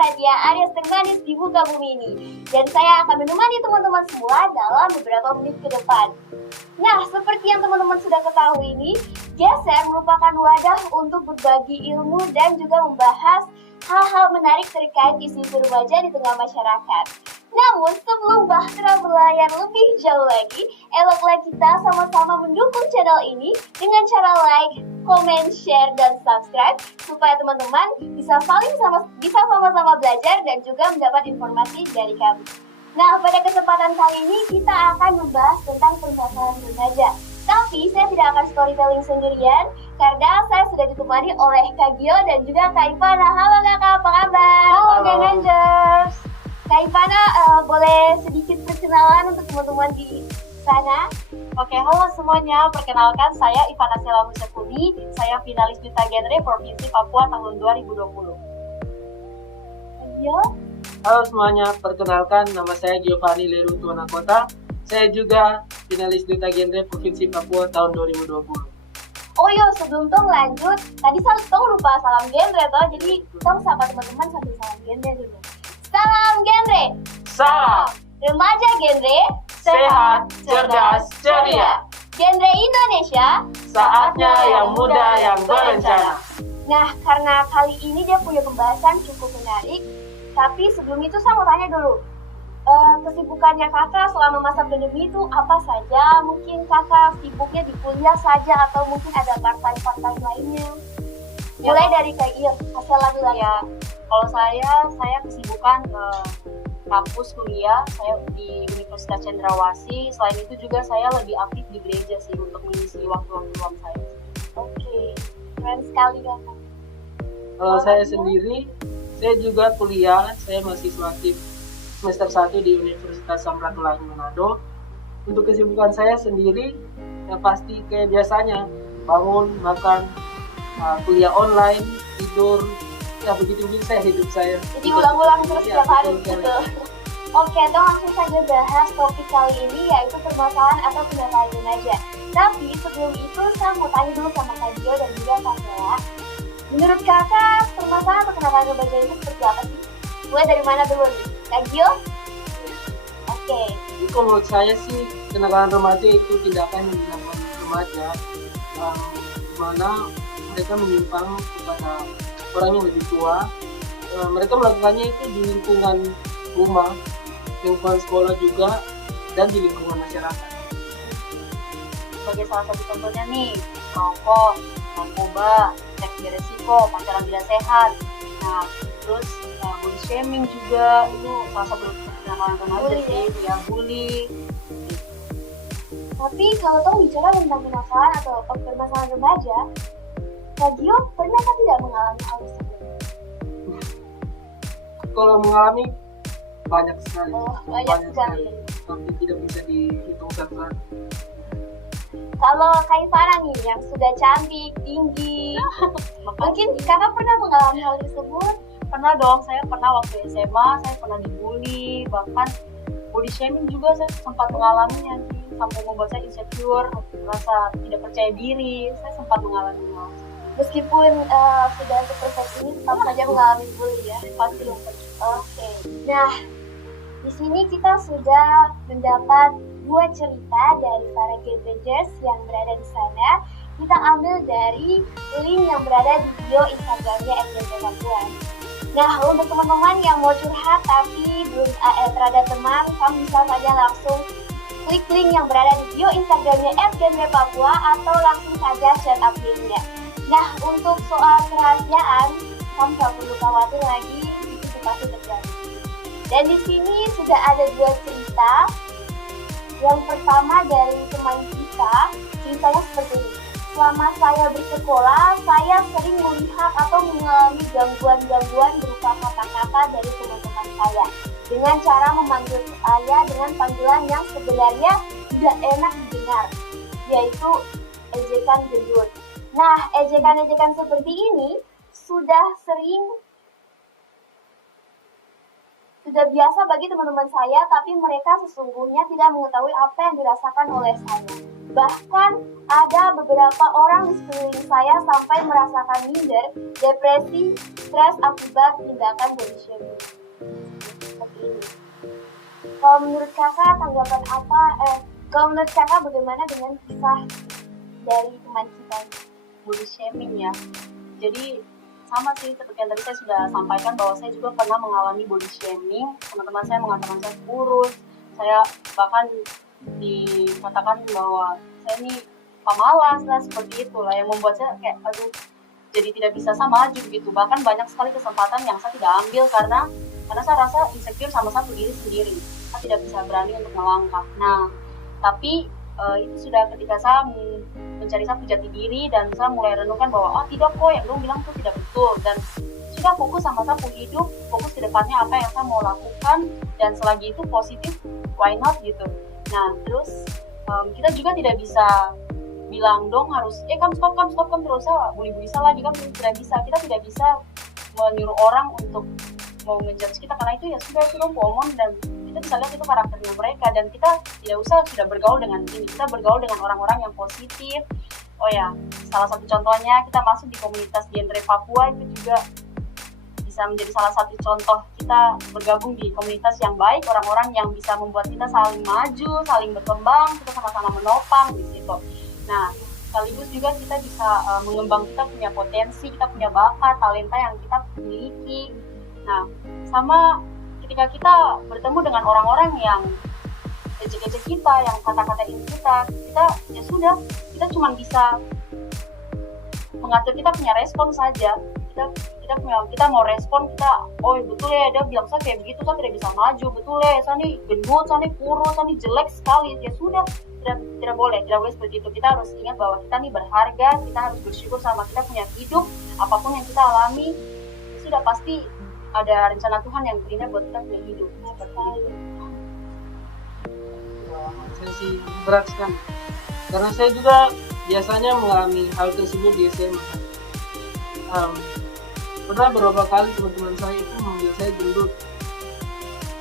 saja alias termanis di muka bumi ini. Dan saya akan menemani teman-teman semua dalam beberapa menit ke depan. Nah, seperti yang teman-teman sudah ketahui ini, Geser merupakan wadah untuk berbagi ilmu dan juga membahas hal-hal menarik terkait isu-isu remaja di tengah masyarakat. Namun, sebelum Bahtera berlayar lebih jauh lagi, eloklah kita sama-sama mendukung channel ini dengan cara like, komen, share, dan subscribe supaya teman-teman bisa sama-sama belajar dan juga mendapat informasi dari kami. Nah, pada kesempatan kali ini kita akan membahas tentang permasalahan remaja. Tapi saya tidak akan storytelling sendirian karena saya sudah ditemani oleh Kak Gio dan juga Kak Ivana. Halo Kakak, apa kabar? Halo Gen Rangers. Kak Ivana, boleh sedikit perkenalan untuk teman-teman di sana? Oke, halo semuanya. Perkenalkan, saya Ivana Sela Musyakuni. Saya finalis Duta Genre Provinsi Papua tahun 2020. Kak Gio? Halo semuanya, perkenalkan nama saya Giovanni Leru Tuanakota. Saya juga finalis Duta Genre Provinsi Papua tahun 2020. Oh iya, sebelum tong lanjut, tadi tong lupa salam genre toh, jadi tong sapa teman-teman sambil salam genre dulu. Salam genre. Salam. Remaja genre. Sehat, cerdas, ceria. Genre Indonesia. Saatnya yang muda yang berencana. Nah, karena kali ini dia punya pembahasan cukup menarik, tapi sebelum itu saya mau tanya dulu. Kesibukannya kakak selama masa pandemi itu apa saja? Mungkin kakak sibuknya di kuliah saja atau mungkin ada part-time lainnya? Mulai dari Kak Iyo, Kasela dulu Ya, kalau saya kesibukan kampus kuliah, saya di Universitas Cendrawasih. Selain itu juga saya lebih aktif di gereja sih untuk mengisi waktu-waktu luang saya. Oke, keren sekali kakak. Kalau saya sendiri, saya juga kuliah, saya mahasiswa aktif semester 1 di Universitas Samratulangi Manado. Untuk kesibukan saya sendiri, ya pasti kayak biasanya, bangun, makan, kuliah online, tidur, ya begitu-begitu saya hidup saya. Jadi ulang-ulang terus Ya, setiap hari betul, gitu. Oke, dong langsung saja bahas topik kali ini yaitu permasalahan atau kenakalan remaja. Tapi sebelum itu saya mau tanya dulu sama Kak Gio dan juga Kak Sela. Menurut kakak, permasalahan atau kenakalan remaja itu seperti apa sih? Mulai dari mana dulu nih? Kak Gio? Oke. Jadi kalau menurut saya sih, kenakalan remaja itu tindakan yang dilakukan remaja di mana mereka menyimpang kepada orang yang lebih tua. Mereka melakukannya itu di lingkungan rumah, lingkungan sekolah juga, dan di lingkungan masyarakat. Sebagai salah satu contohnya nih, rokok, narkoba, seks beresiko, pacaran tidak sehat. Nah, terus body shaming juga itu salah satu kenakalan remaja sih, ya bully. Tapi kalau kamu bicara tentang kenakalan atau permasalahan remaja, Kak Gio pernah kan tidak mengalami hal tersebut? Kalau mengalami banyak sekali, Banyak sekali. tapi tidak bisa dihitungkan kan. Kalau Kak Ivana nih yang sudah cantik, tinggi, mungkin kakak pernah mengalami hal tersebut? Pernah dong, saya pernah waktu SMA, saya pernah dibully, bahkan body shaming juga saya sempat mengalaminya sih, sampai membuat saya insecure, merasa tidak percaya diri, saya sempat mengalaminya. Meskipun sudah seperti ini, tetap saja mengalami bully ya. Pasti dong. Oke. Nah, di sini kita sudah mendapat dua cerita dari para Gen Rangers yang berada di sana. Kita ambil dari link yang berada di bio Instagramnya @genrepapua. Nah, untuk teman-teman yang mau curhat tapi belum terada teman, kamu bisa saja langsung klik link yang berada di bio Instagramnya @genrepapua atau langsung saja chat up linknya. Nah, untuk soal kerahasiaan, kamu gak perlu khawatir lagi, itu pasti terjadi. Dan di sini sudah ada dua cerita. Yang pertama dari teman kita, ceritanya seperti ini. Selama saya bersekolah, saya sering melihat atau mengalami gangguan-gangguan berupa kata-kata dari teman-teman saya. Dengan cara memanggil saya dengan panggilan yang sebenarnya tidak enak didengar, yaitu ejekan gendut. Nah, ejekan-ejekan seperti ini sudah biasa bagi teman-teman saya, tapi mereka sesungguhnya tidak mengetahui apa yang dirasakan oleh saya. Bahkan ada beberapa orang di sekeliling saya sampai merasakan minder, depresi, stres akibat tindakan body shaming. Seperti ini. Kalau menurut kakak tanggapan apa? Kalau menurut kakak bagaimana dengan kisah dari teman kita ini? Body shaming ya. Jadi sama sih seperti yang tadi saya sudah sampaikan bahwa saya juga pernah mengalami body shaming. Teman-teman saya mengatakan saya kurus, saya bahkan dikatakan bahwa saya ini pemalas lah, seperti itulah yang membuat saya kayak aduh, jadi tidak bisa saya maju gitu. Bahkan banyak sekali kesempatan yang saya tidak ambil karena saya rasa insecure sama satu diri sendiri. Saya tidak bisa berani untuk melangkah. Nah, tapi itu sudah ketika saya mencari satu jati diri dan saya mulai renungkan bahwa tidak kok yang lu bilang itu tidak betul, dan sudah fokus sama satu hidup, fokus ke depannya apa yang saya mau lakukan, dan selagi itu positif, why not gitu. Nah terus kita juga tidak bisa bilang dong harus kamu stop terus saya bully lagi, kan tidak bisa. Kita tidak bisa menyuruh orang untuk mau ngejudge kita karena itu ya sudah itu dong omong, dan kita bisa lihat itu karakternya mereka, dan kita tidak usah sudah bergaul dengan ini, kita bergaul dengan orang-orang yang positif. Oh ya, salah satu contohnya kita masuk di komunitas genre Papua, itu juga bisa menjadi salah satu contoh kita bergabung di komunitas yang baik, orang-orang yang bisa membuat kita saling maju, saling berkembang, kita sama-sama menopang di situ. Nah, sekaligus juga kita bisa mengembang kita punya potensi, kita punya bakat, talenta yang kita miliki. Nah, sama ketika kita bertemu dengan orang-orang yang ejek-ejek kita, yang kata-katain kita ya sudah, kita cuma bisa mengatur kita punya respon saja. Kita mau respon, betul ya dia bilang saya kayak begitu, saya tidak bisa maju, betul ya saya nih gendut, saya nih kurus, saya nih jelek sekali, ya sudah, tidak boleh seperti itu. Kita harus ingat bahwa kita nih berharga, kita harus bersyukur sama kita punya hidup, apapun yang kita alami sudah pasti ada rencana Tuhan yang berindah buat kita punya hidup. Seperti itu. Saya sih berat sekali karena saya juga biasanya mengalami hal tersebut di SMA. Pernah beberapa kali teman-teman saya itu memanggil saya gendut,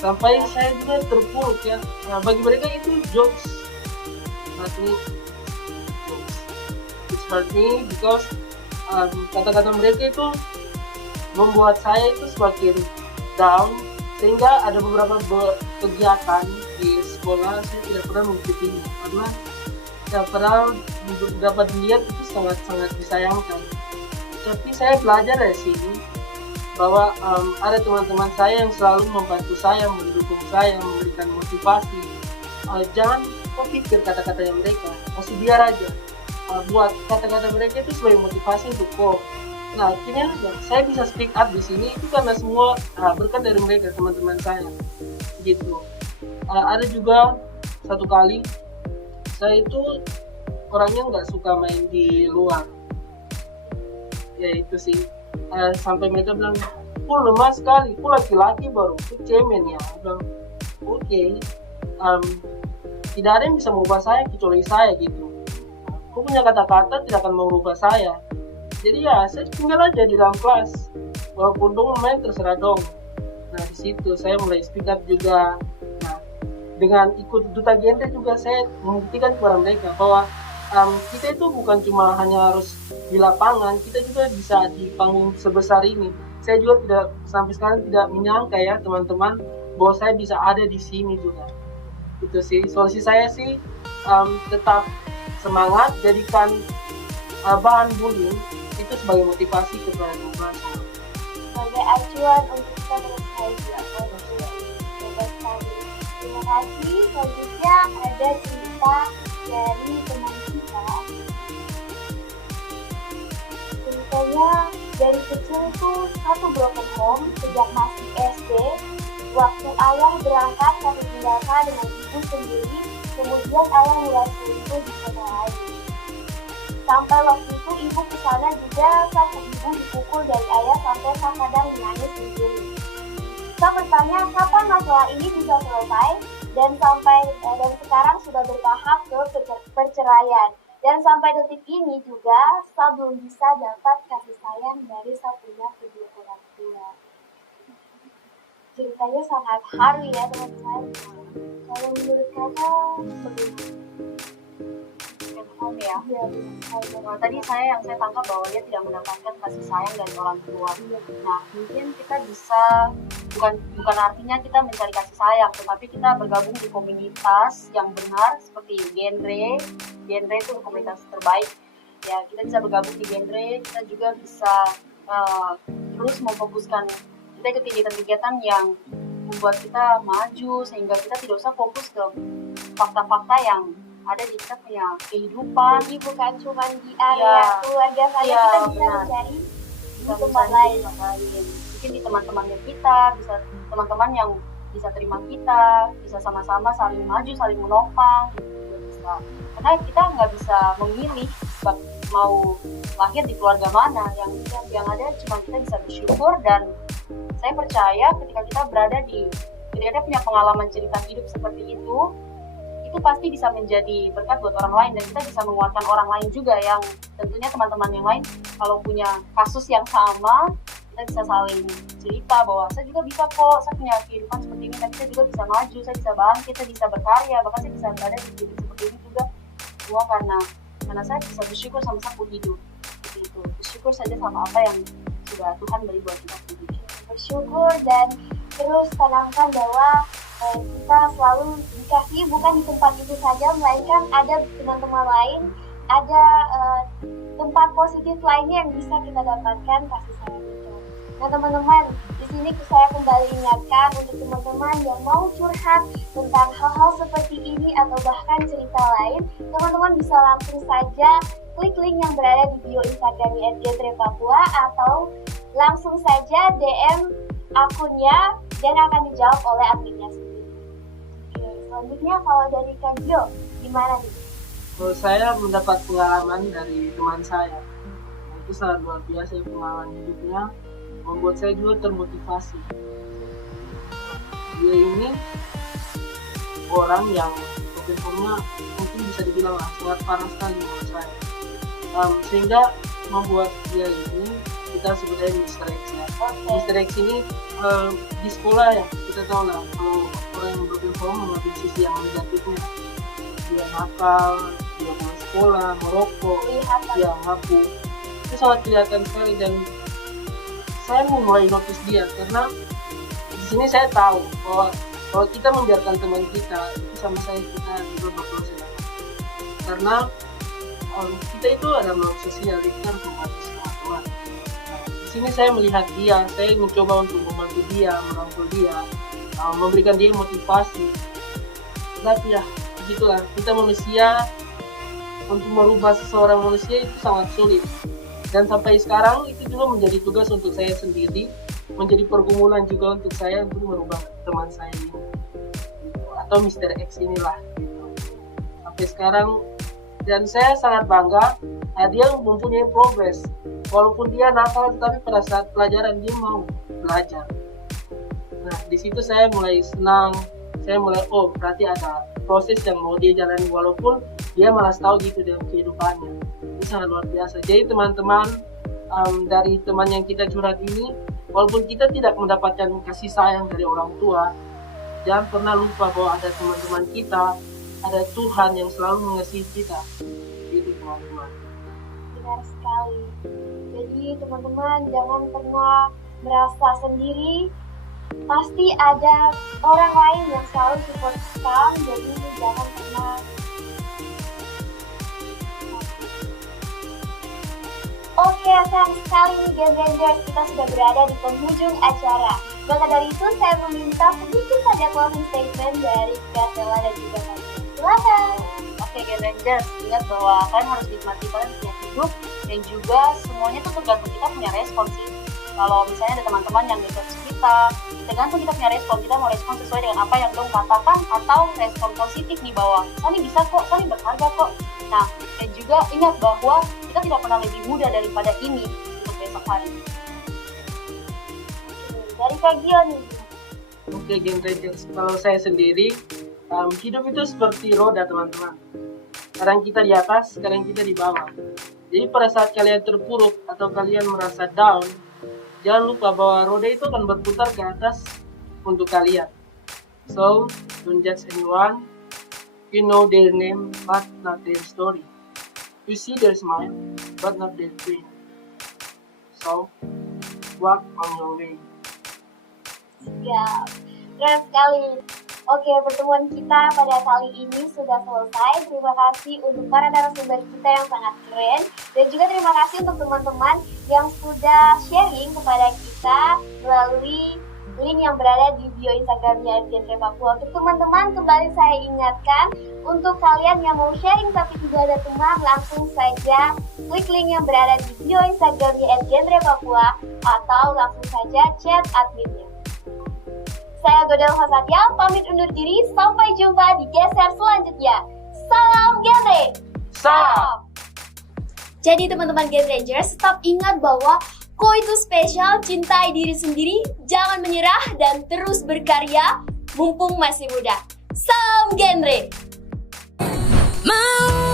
sampai saya juga terpuruk ya. Bagi mereka itu jokes, not me jokes. It's hurt me because kata-kata mereka itu membuat saya itu semakin down, sehingga ada beberapa kegiatan di sekolah saya tidak pernah mengikutinya karena saya pernah dapat dilihat itu sangat-sangat disayangkan. Tapi saya belajar dari sini bahwa ada teman-teman saya yang selalu membantu saya, mendukung saya, memberikan motivasi. Jangan kau pikir kata-katanya mereka, masih biar aja. Buat kata-kata mereka itu sebagai motivasi untuk kau. Nah, akhirnya saya bisa speak up di sini itu karena semua berkat dari mereka, teman-teman saya. Gitu. Ada juga satu kali saya itu orangnya nggak suka main di luar. Ya itu sih. Sampai mereka bilang, "Pul lemah sekali, pul laki-laki baru, itu cemen ya." Aku bilang, "Oke, tidak ada yang bisa merubah saya kecuali saya gitu. Aku punya kata-kata tidak akan merubah saya. Jadi ya saya tinggal aja di dalam kelas, walaupun dong main terserah dong." Nah di situ saya mulai speak up juga. Nah dengan ikut duta genre juga saya membuktikan kepada mereka bahwa kita itu bukan cuma hanya harus di lapangan, kita juga bisa di panggung sebesar ini. Saya juga tidak sampai sekarang tidak menyangka ya teman-teman bahwa saya bisa ada di sini juga. Itu sih solusi saya sih, tetap semangat, jadikan bahan bullying itu sebagai motivasi kepada teman-teman. Sebagai acuan untuk kita terus belajar. Terima kasih. Selanjutnya ada cerita dari teman kita. Ceritanya dari kecil itu satu broken home sejak masih SD. Waktu ayah berangkat kami tinggalkan dengan ibu sendiri, kemudian ayah mulai selingkuh di kota lain. Sampai waktu itu ibu kesana juga, satu ibu dipukul dari ayah sampai sang kadang menangis sendiri. Saya bertanya kapan masalah ini bisa selesai, dan sekarang sudah bertahap ke perceraian. Dan sampai detik ini juga saya belum bisa dapat kasih sayang dari saya punya kedua orang tua. Ceritanya sangat haru ya teman-teman. Kalau menurut kakak bagaimana? home ya. Iya, benar sekali. Nah, tadi yang saya tangkap bahwa dia tidak mendapatkan kasih sayang dari orang tua. Nah, mungkin kita bisa bukan artinya kita mencari kasih sayang, tetapi kita bergabung di komunitas yang benar seperti genre itu komunitas terbaik. Ya, kita bisa bergabung di genre, kita juga bisa terus memfokuskan kita ikut kegiatan-kegiatan yang membuat kita maju sehingga kita tidak usah fokus ke fakta-fakta yang ada di kita punya kehidupan. Jadi bukan cuma di area keluarga saja, kita bisa benar. mencari Bisa di tempat lain. Mungkin di teman-temannya kita, bisa teman-teman yang bisa terima kita, bisa sama-sama saling maju, saling menopang, gitu bisa. Karena kita nggak bisa memilih mau lahir di keluarga mana, yang ada cuma kita bisa bersyukur. Dan saya percaya ketika kita ketika punya pengalaman cerita hidup seperti itu pasti bisa menjadi berkat buat orang lain, dan kita bisa menguatkan orang lain juga, yang tentunya teman-teman yang lain kalau punya kasus yang sama, kita bisa saling cerita bahwa saya juga bisa kok, saya punya kehidupan seperti ini, tapi saya juga bisa maju, saya bisa bangkit, saya bisa berkarya, bahkan saya bisa berada di titik seperti ini juga, semua karena saya bisa bersyukur sama sapu hidup. Itu bersyukur saja sama apa yang sudah Tuhan beri buat kita sendiri. Bersyukur dan terus tanamkan bahwa kita selalu dikasih bukan di tempat itu saja, melainkan ada teman-teman lain, ada tempat positif lainnya yang bisa kita dapatkan kasih sayang itu. Nah teman-teman, di sini saya kembali ingatkan untuk teman-teman yang mau curhat tentang hal-hal seperti ini atau bahkan cerita lain, teman-teman bisa langsung saja klik link yang berada di bio Instagram @genrepapua atau langsung saja DM akunnya dan akan dijawab oleh adminnya sendiri. Oke, selanjutnya kalau dari Kak Gio, gimana nih? Kalau saya mendapat pengalaman dari teman saya, itu sangat luar biasa pengalaman hidupnya, membuat saya juga termotivasi. Dia ini orang yang problemnya mungkin bisa dibilang sangat parah sekali menurut saya, sehingga membuat dia ini kita sebutnya Mr. X ya. Mr. X ini di sekolah ya, kita tahu lah kalau orang yang berpengaruh mengambil sisi yang negatifnya, dia nakal, dia pulang sekolah, merokok, dia mabuk, itu sangat kelihatan sekali. Dan saya mulai notice dia karena di sini saya tahu bahwa kalau kita membiarkan teman kita itu sama saya, kita juga berdosa, karena kita itu ada makhluk sosial, kita harus membantu semua teman. Di sini saya melihat dia, saya mencoba untuk membantu dia, merangkul dia, memberikan dia motivasi. Tapi ya begitulah, kita manusia, untuk merubah seseorang manusia itu sangat sulit. Dan sampai sekarang itu juga menjadi tugas untuk saya sendiri, menjadi pergumulan juga untuk saya untuk merubah teman saya ini, atau Mr. X inilah gitu. Sampai sekarang, dan saya sangat bangga dia mempunyai progres. Walaupun dia nakal, tetapi pada saat pelajaran dia mau belajar. Nah, di situ saya mulai senang. Saya mulai, berarti ada proses yang mau dia jalani, walaupun dia malas tahu gitu dalam kehidupannya. Itu sangat luar biasa. Jadi teman-teman, dari teman yang kita curhat ini, walaupun kita tidak mendapatkan kasih sayang dari orang tua, jangan pernah lupa bahwa ada teman-teman kita, ada Tuhan yang selalu mengasihi kita. Gitu teman-teman. Benar sekali. Jadi teman-teman jangan pernah merasa sendiri. Pasti ada orang lain yang selalu support kamu. Jadi jangan pernah. Oke, sayang sekali nih Gen-Rangers, kita sudah berada di penghujung acara. Maka dari itu saya meminta sedikit saja closing statement dari Kak Stella dan juga Kak Gio. Silakan. Oke, Gen-Rangers, ingat bahwa kalian harus nikmati kalian punya hidup, dan juga semuanya tuh tergantung kita punya respon sih. Kalau misalnya ada teman-teman yang nge-judge kita, tergantung kita punya respon, kita mau respon sesuai dengan apa yang dong katakan, atau respon positif nih bahwa Sani bisa kok, Sani berharga kok. Nah, dan juga ingat bahwa kita tidak pernah lebih muda daripada ini untuk besok hari. Dari Kak Gio nih. Oke, Gen-Rangers, kalau saya sendiri, hidup itu seperti roda teman-teman. Kadang kita di atas, kadang kita di bawah. Jadi pada saat kalian terpuruk atau kalian merasa down, jangan lupa bahwa roda itu akan berputar ke atas untuk kalian. So, don't judge anyone. You know their name, but not their story. You see their smile, but not their pain. So, walk on your way. Ya, keren sekali. Oke, pertemuan kita pada kali ini sudah selesai. Terima kasih untuk para narasumber kita yang sangat keren. Dan juga terima kasih untuk teman-teman yang sudah sharing kepada kita melalui link yang berada di bio Instagramnya Genre Papua. Untuk teman-teman, kembali saya ingatkan, untuk kalian yang mau sharing tapi tidak ada teman, langsung saja klik link yang berada di bio Instagramnya Genre Papua atau langsung saja chat adminnya. Saya Godel Hasatya, pamit undur diri. Sampai jumpa di geser selanjutnya. Salam Genre! Salam! Jadi teman-teman Gen Rangers, tetap ingat bahwa Ko itu spesial, cintai diri sendiri, jangan menyerah, dan terus berkarya mumpung masih muda. Salam Genre! Mau